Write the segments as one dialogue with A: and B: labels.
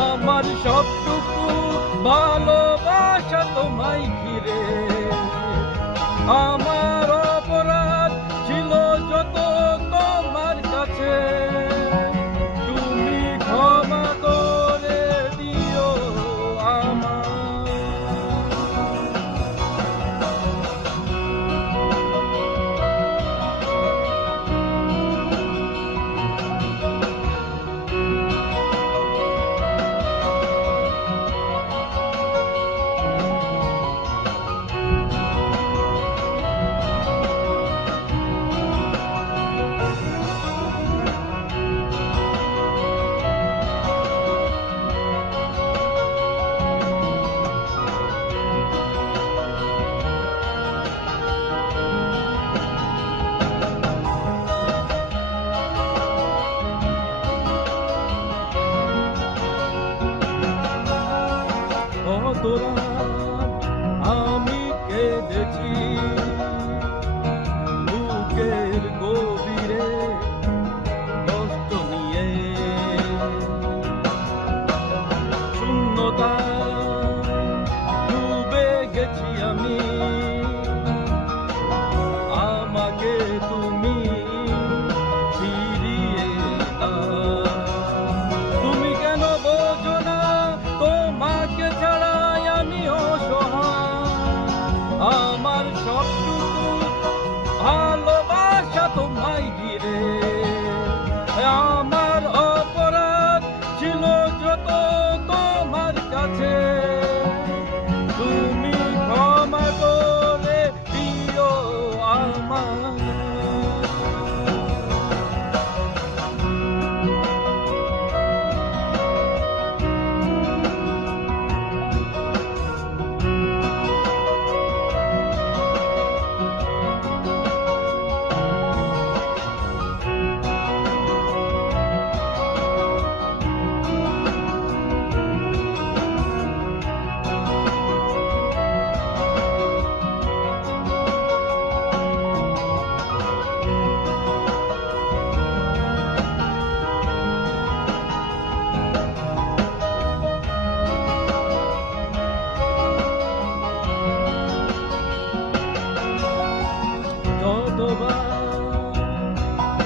A: আমার সবটুকু ভালোবাসা তোমায় ঘিরে। আমার 你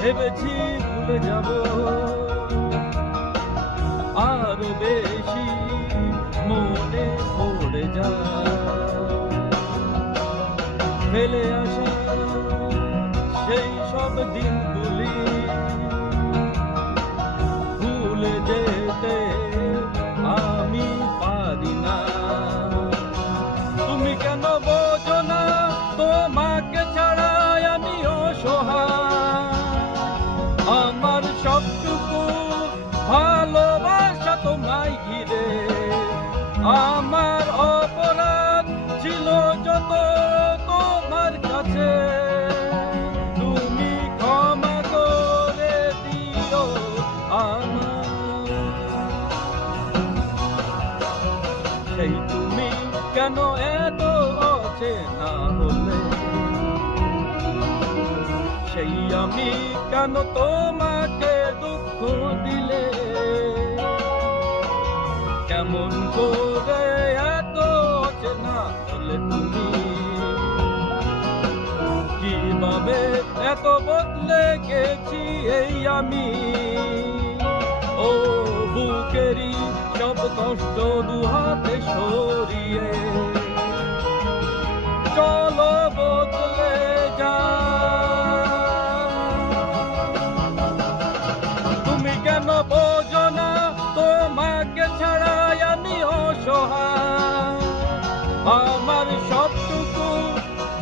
A: ভেবেছি ভুলে যাব। আর বেশি মনে পড়ে যা ফেলে আসা সেই সব দিনগুলি সবটুকু ভালোবাসা তোমায় ঘিরে। আমার অপরাধ ছিল যত তোমার কাছে। তুমি ক্ষমা করে দিও আমার সেই তুমি কেন এত অচেনা হলে? সেই আমি কেন তোমাকে দিলে। কেমন করে এত অচেনা হলে তুমি? কীভাবে এত বদলে গেছি এই আমি? ও বুকেরই সব কষ্ট দুহাতে সরিয়ে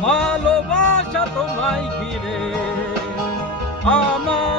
A: ভালোবাসা তোমায় ঘিরে। আমার